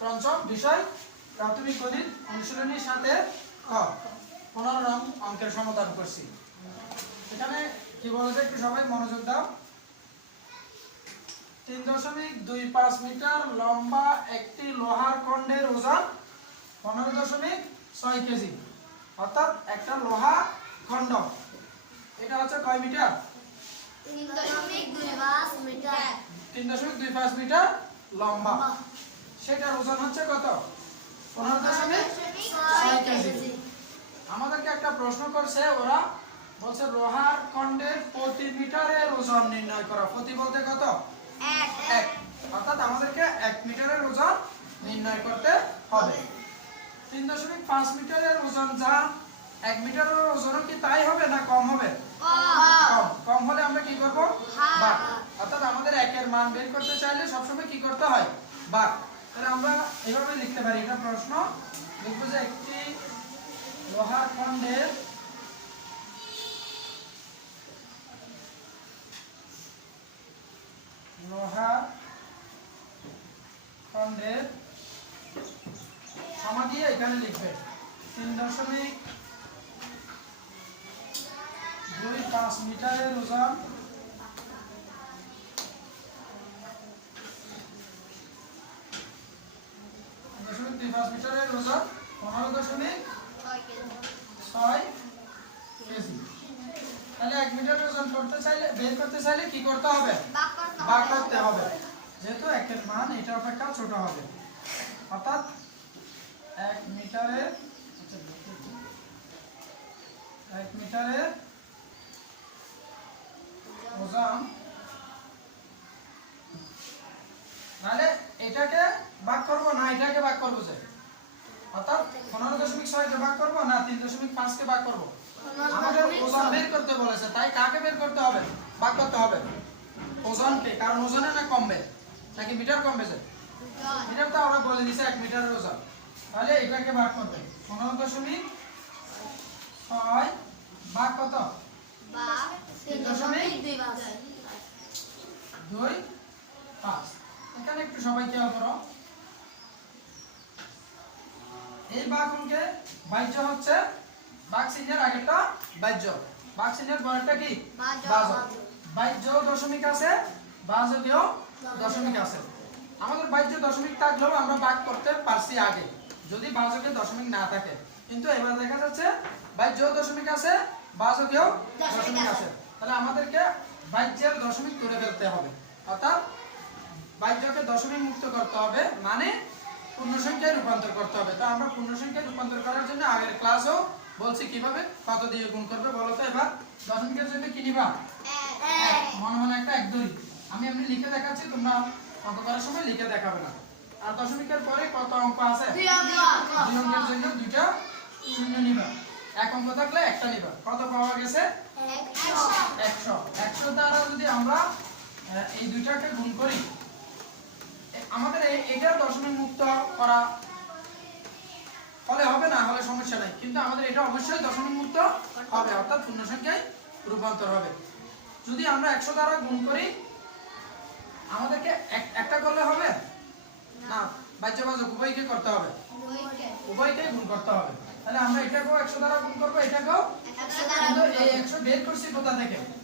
পঞ্চম বিষয় প্রাথমিক গণিত অনুশীলনীর সাথে ক। পনেরো নং অঙ্কের সমাধান করছি এখানে কি বলেছে একটু সবাই মনোযোগ দাও। তিন দশমিক দুই পাঁচ মিটার লম্বা একটি লোহার খণ্ডের ওজন পনেরো দশমিক ছয় কেজি। অর্থাৎ একটা লোহা খণ্ড। এটা হচ্ছে কয় মিটার? তিন দশমিক দুই পাঁচ মিটার। লম্বা। সেটার ওজন হচ্ছে কত? পনেরো দশমিক? ছয় কেজি। আমাদেরকে একটা প্রশ্ন করছে ওরা বলছে লোহার খণ্ডের প্রতি মিটারের ওজন নির্ণয় করা। প্রতি বলতে কত? এক। অর্থাৎ আমাদেরকে এক মিটারের ওজন নির্ণয় করতে হবে। তিন দশমিক পাঁচ মিটারের ওজন যা এক মিটারের ওজনও কি তাই হবে না কম হবে? কম। কম। হলে আমরা কি করব? ভাগ অর্থাৎ আমাদের একের মান বের করতে চাইলে সবসময় কি করতে হয়? ভাগ তাহলে আমরা এভাবে লিখতে পারি। এটা প্রশ্ন। লিখব যে একটি লোহার খণ্ডের লোহার খণ্ডের সমা দিয়ে এখানে লিখবে। তিন দশমিক দুই পাঁচ মিটারের ওজন দশমিক দুই পাঁচ মিটারের ওজন পনেরো দশমিক ছয় কেজি। তাহলে এক মিটারের ওজন করতে চাইলে, বের করতে চাইলে কি করতে হবে? ভাগ করতে হবে। যেহেতু একের মান এটা অপেক্ষা ছোট হবে। অর্থাৎ এক মিটারের এক মিটারের ওজন। নাহলে এটাকে ভাগ করব না, এটাকে ভাগ করব যে? অর্থাৎ পনেরো দশমিক ছয়কে ভাগ করব না তিন দশমিক পাঁচকে ভাগ করব? আমাদের ওজন বের করতে বলেছে তাই কাকে বের করতে হবে? ভাগ করতে হবে। ওজনকে কারণ ওজনে না কমবে? নাকি মিটার কমবে যে? মিটার। তো আমরা বলে দিছি এক মিটারের ওজন। তাহলে এটাকে ভাগ করবে পনেরো দশমিক ছয় ভাগ কত? দশমিক দুই পাঁচ। দুই পাঁচ। এখানে একটু সবাই খেয়াল করো। এই বাঘ অঙ্কে বাহ্য হচ্ছে বাঘ চিহ্নের আগেরটা বাহ্য। বাঘ চিহ্নের পরেরটা কি? বাহ্য। দশমিক আছে বাহ্যকেও দশমিক আছে। আমাদের বাহ্য দশমিক থাকলেও আমরা ভাগ করতে পারছি আগে যদি বাহ্যকে দশমিক না থাকে। কিন্তু এবার দেখা যাচ্ছে বাহ্য দশমিক আছে বাহ্যকেও দশমিক। আছে। তাহলে আমাদেরকে বাহ্যের দশমিক তুলে ফেলতে হবে। অর্থাৎ বাহ্যকে দশমিক মুক্ত করতে হবে মানে পূর্ণ সংখ্যায় রূপান্তর করতে হবে। তো আমরা পূর্ণ সংখ্যায় রূপান্তর করার জন্য আগের ক্লাসও বলছি কীভাবে কত দিয়ে গুণ করবে বলো তো এবার। দশমিকের জন্য কি নিবা? এক। মনে মনে একটা এক দুই। আমি এমনি লিখে দেখাচ্ছি তোমরা অঙ্ক করার সময় লিখে দেখাবে না। আর দশমিকের পরে কত অঙ্ক আছে? দুই অঙ্কের জন্য দুইটা শূন্য নিবা। এক অঙ্ক থাকলে একটা নিবা। কত পাওয়া গেছে? একশো। একশো। দ্বারা যদি আমরা এই দুইটাকে গুণ করি আমাদের এটা দশমিক মুক্ত করা হলে হবে না হলে সমস্যা নাই। কিন্তু আমাদের এটা অবশ্যই দশমিক মুক্ত হবে অর্থাৎ পূর্ণ সংখ্যায় রূপান্তর হবে। যদি আমরা একশো দ্বারা গুণ করি আমাদেরকে এক- একটা করলে হবে? না বাহ্য বাজক উভয়কে করতে হবে। উভয়কে। গুণ করতে হবে। তাহলে আমরা এটাকেও একশো দ্বারা গুণ করব এটাকেও একশো বের করছি কোথা থেকে?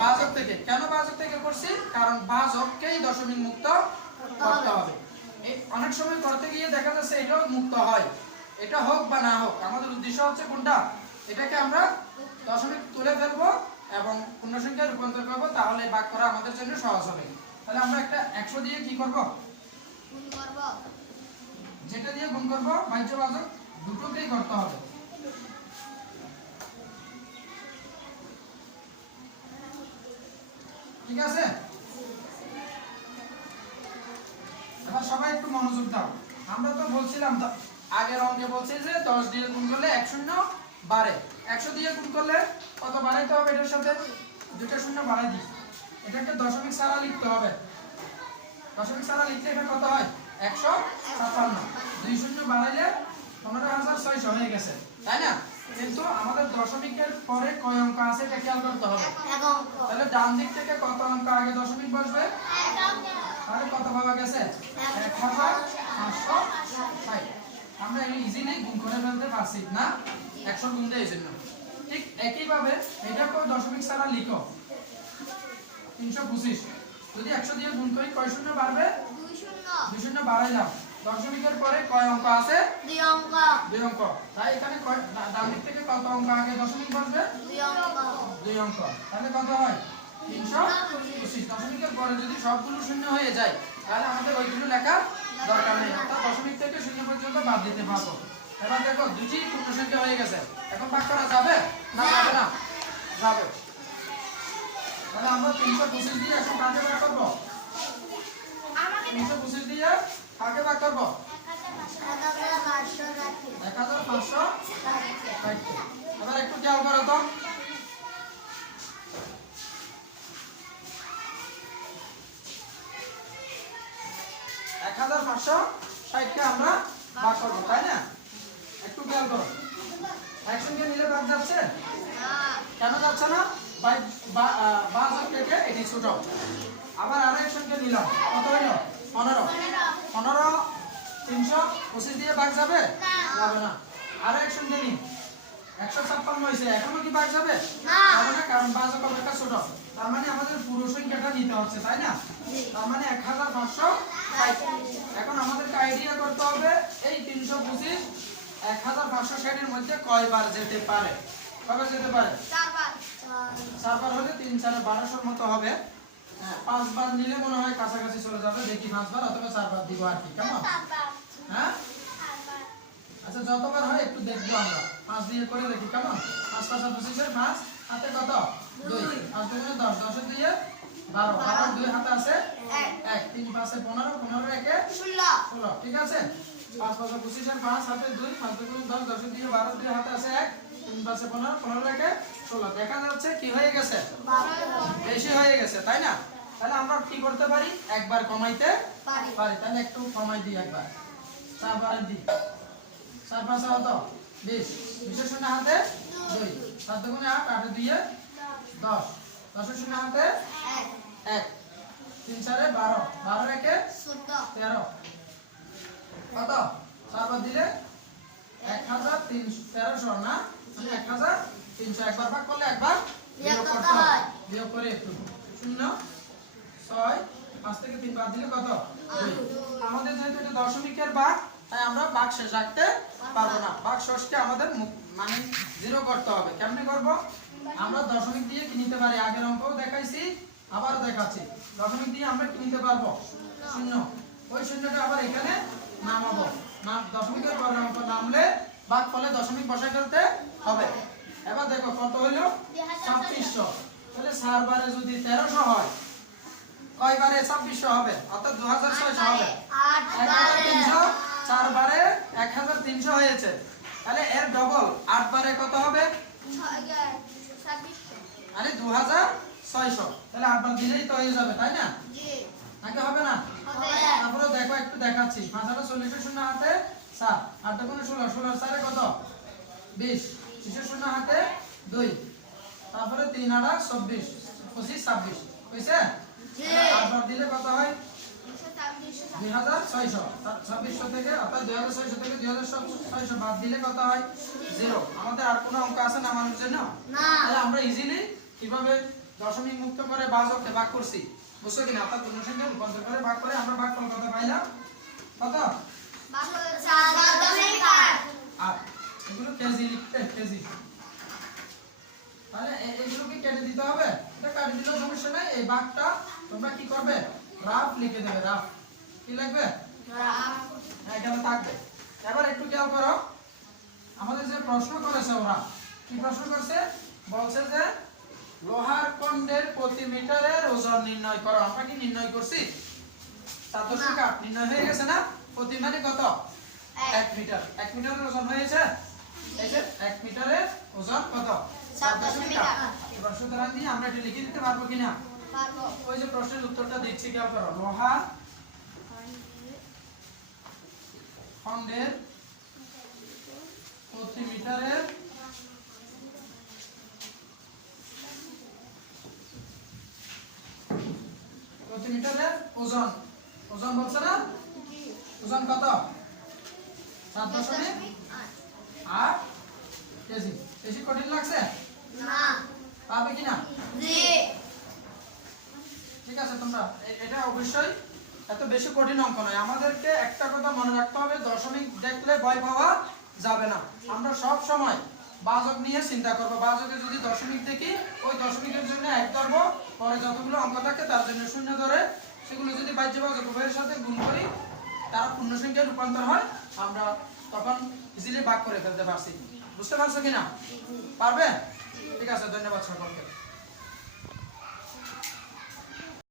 বাজক থেকে। কেন বাজক থেকে করছি? কারণ বাজককেই দশমিক মুক্ত করতে হবে। অনেক সময় করতে গিয়ে দেখা যাচ্ছে এটাও মুক্ত হয়। এটা হোক বা না হোক আমাদের উদ্দেশ্য হচ্ছে কোনটা? এটাকে আমরা দশমিক তুলে ফেলব এবং পূর্ণ সংখ্যায় রূপান্তর করব তাহলে ভাগ করা আমাদের জন্য সহজ হবে। তাহলে আমরা একটা একশো দিয়ে কি করব? যেটা দিয়ে গুণ করব? বাহ্য বাজক দুটোকেই করতে হবে। ঠিক আছে? এবার সবাই একটু মনোযোগ দাও। আমরা তো বলছিলাম আগের অঙ্কে বলছি যে দশ দিয়ে গুণ করলে এক শূন্য বাড়ে। একশো দিয়ে গুণ করলে কত বাড়াইতে হবে এটার সাথে? দুইটা শূন্য বাড়াই দিই। এটাকে দশমিক ছাড়া লিখতে হবে। দশমিক ছাড়া লিখলে এটা কত হয়? একশো ছাপ্পান্ন। দুই শূন্য বাড়াইলে পনেরো হাজার ছয়শো হয়ে গেছে। তাই না? কিন্তু আমাদের দশমিকের পরে কয় অঙ্ক আছে এটা খেয়াল করতে হবে। তাহলে ডান দিক থেকে কত অঙ্ক আগে দশমিক বসবে? তাহলে কত পাওয়া গেছে? এক হাজার পাঁচশো ষাট। আমরা ইজিলি গুণ করে ফেলতে পারছি না। একশো গুণ দিয়ে এই জন্য। ঠিক একইভাবে এটাকেও দশমিক ছাড়া লিখো। তিনশো পঁচিশ। যদি একশো দিয়ে গুণ করি কয় শূন্য বাড়বে? দুই শূন্য। শূন্য বাড়াইলাম দশমিকের পরে কয় অঙ্ক আছে? দুই অঙ্ক। দুই অঙ্ক। তাই এখানে দিক থেকে কত অঙ্ক? আগে দশমিক বসবে? দুই অঙ্ক। দুই অঙ্ক। তাহলে কত হয়? তিনশো পঁচিশ। দশমিকের পরে যদি সবগুলো শূন্য হয়ে যায় তাহলে আমাদের ওইগুলো লেখার দরকার নেই। অর্থাৎ দশমিক থেকে শূন্য পর্যন্ত বাদ দিতে পারব। এবার দেখো দুটি পূর্ণ সংখ্যা হয়ে গেছে। এখন ভাগ করা যাবে? না যাবে না? যাবে। তাহলে আমরা তিনশো পঁচিশ দিয়ে এখন ভাগ করব? তিনশো পঁচিশ দিয়ে কাকে ভাগ করব? এক হাজার পাঁচশো রাখি। এক হাজার পাঁচশো ষাট। এবার একটু খেয়াল করো তো। এক হাজার পাঁচশো ষাটকে আমরা ভাগ করব তাই না? একটু খেয়াল করো। একসঙ্গে নিলে ভাগ যাচ্ছে? কেন যাচ্ছে না? বাই বা- বাস থেকে এটি ছোট। আবার আরও একসঙ্গে নিলাম। কত হইল? পনেরো। পনেরো তিনশো পঁচিশ দিয়ে ভাগ যাবে? যাবে না। আরও একসঙ্গে নিই একশো ছাপ্পান্ন হয়েছে। এখনও কি ভাগ যাবে? না। যাবে না কারণ বাস অপেক্ষা ছোট? তার মানে আমাদের পুরো সংখ্যাটা নিতে হচ্ছে তাই না? তার মানে এক হাজার পাঁচশো ষাট এখন আমাদেরকে আইডিয়া করতে হবে এই তিনশো পঁচিশ এক হাজার পাঁচশো ষাটের মধ্যে কয়বার যেতে পারে? কবে যেতে পারে? চারবার হলে তিন চারে বারোশোর মতো হবে। পাঁচবার নিলে মনে হয় কাছাকাছি চলে যাবে দেখি পাঁচবার অথবা চারবার দিব আর কি কেমন? হ্যাঁ? আচ্ছা যতবার হয় একটু দেখব আমরা। পাঁচ দিয়ে করে দেখি কেমন? পাঁচ পাঁচ পঁচিশের পাঁচ হাতে কত? দুই। পাঁচ দুগুণে দশ দশের দিয়ে বারো বারো দুই হাতে আছে? এক। তিন পাঁচে পনেরো পনেরো একে ষোলো। ষোলো ঠিক আছে? পাঁচ পাঁচ পঁচিশের পাঁচ হাতে দুই পাঁচ দুগুণে দশ দশের দিয়ে বারো দুই হাতে আছে এক তিন পাঁচে পনেরো পনেরো একে ষোলো। দেখা যাচ্ছে কি হয়ে গেছে? বেশি হয়ে গেছে তাই না? তাহলে আমরা কি করতে পারি? একবার কমাইতে পারি। পারি। তাহলে একটু কমাই দিই একবার। চারবার দিই। চার পাঁচ কত বিশ। শূন্য হাতে দুই। সাত দুগুণে আট আটে দুইয়ে দশ। দশের শূন্য হাতে এক। তিন চারে বারো। বারো একে তেরো। কত? চারবার দিলে এক হাজার তিনশো তেরোশো না? এক হাজার তিনশো। একবার ভাগ করলে একবার বিয়োগ করতে হয়। করে একটু। শূন্য ছয় পাঁচ থেকে তিন বাদ দিলে কত? আমাদের যেহেতু এটা দশমিকের ভাগ তাই আমরা ভাগ শেষ রাখতে পারব না। ভাগ শেষকে আমাদের মানে জিরো করতে হবে। কেমনে করব? আমরা দশমিক দিয়ে কি নিতে পারি? আগের অঙ্কও দেখাইছি আবারও দেখাচ্ছি। দশমিক দিয়ে আমরা কি নিতে পারব? শূন্য। ওই শূন্যটা আবার এখানে নামাবো। দশমিকের পরে অঙ্ক নামলে ভাগ ফলে দশমিক বসাই ফেলতে হবে। এবার দেখো কত হইল ছাব্বিশশো। তাহলে চার বারে যদি তেরোশো হয় কয়বারে ছাব্বিশশো হবে? অর্থাৎ দু হাজার ছয়শো হবে। এক হাজার তিনশো চার বারে এক হাজার তিনশো হয়েছে। তাহলে এর ডবল আট বারে কত হবে আরে দু হাজার ছয়শো। তাহলে আট বার দিলেই তো হয়ে যাবে তাই না? নাকি হবে না? তারপরে দেখো একটু দেখাচ্ছি। পাঁচ হাজার চল্লিশের শূন্য হাতে সাত আট দুগুণে ষোলো ষোলো সারে কত? বিশ। বিশের শূন্য হাতে দুই। তারপরে তিন আটা চব্বিশ পঁচিশ ছাব্বিশ। বুঝছে জি। আটবার দিলে কত হয়? দুই হাজার ছয়শো। ছাব্বিশশো থেকে অর্থাৎ দুই হাজার ছয়শো থেকে দুই হাজার ছয়শো বাদ দিলে কত হয়? জিরো। আমাদের আর কোনো অঙ্ক আছে না মানুষ জন্য? না। তাহলে আমরা ইজিলি কীভাবে দশমিক মুক্ত করে বাজককে ভাগ করছি? বুঝছ কিনা? অর্থাৎ পূর্ণ সংখ্যা রূপান্তর করে ভাগ করে আমরা ভাগ কত পাইলাম? কত? রাফ লিখে দেবে কি হ্যাঁ, থাকবে। এবার একটু খেয়াল করো। আমাদের যে প্রশ্ন করেছে ওরা কি প্রশ্ন করছে? বলছে যে লোহার খণ্ডের প্রতি মিটারের ওজন নির্ণয় করো। আমরা কি নির্ণয় করছি? দশমিক আট নির্ণয় হয়ে গেছে না? প্রতি মানে কত? এক। মিটার। এক মিটারের ওজন হয়েছে? এই যে এক মিটারের ওজন কত? এবার সুতরাং দিয়ে আমরা এটা লিখে দিতে পারব কিনা? ওই যে প্রশ্নের উত্তরটা দিচ্ছি খেয়াল করো। লোহার খণ্ডের প্রতি মিটারের প্রতি মিটারের ওজন। ওজন বলছে না? ওজন কত? সাত দশমিক আট কেজি। বেশি কঠিন লাগছে? না। পাবে কিনা? ঠিক আছে তোমরা এটা অবশ্যই এত বেশি কঠিন অঙ্ক নয়। আমাদেরকে একটা কথা মনে রাখতে হবে দশমিক দেখলে ভয় পাওয়া যাবে না। আমরা সব সময় বাজক নিয়ে চিন্তা করব। বাজকে যদি দশমিক দেখি, ওই দশমিকের জন্য এক ধরব। পরে যতগুলো অঙ্ক থাকে, তার জন্য শূন্য ধরে সেগুলো যদি বাহ্য বাজক উভয়ের সাথে গুণ করি, তারা পূর্ণ সংখ্যায় রূপান্তর হয়, আমরা তখন ইজিলি ভাগ করে ফেলতে পারছি। বুঝতে পারছ কিনা? পারবে? ঠিক আছে, ধন্যবাদ সকলকে।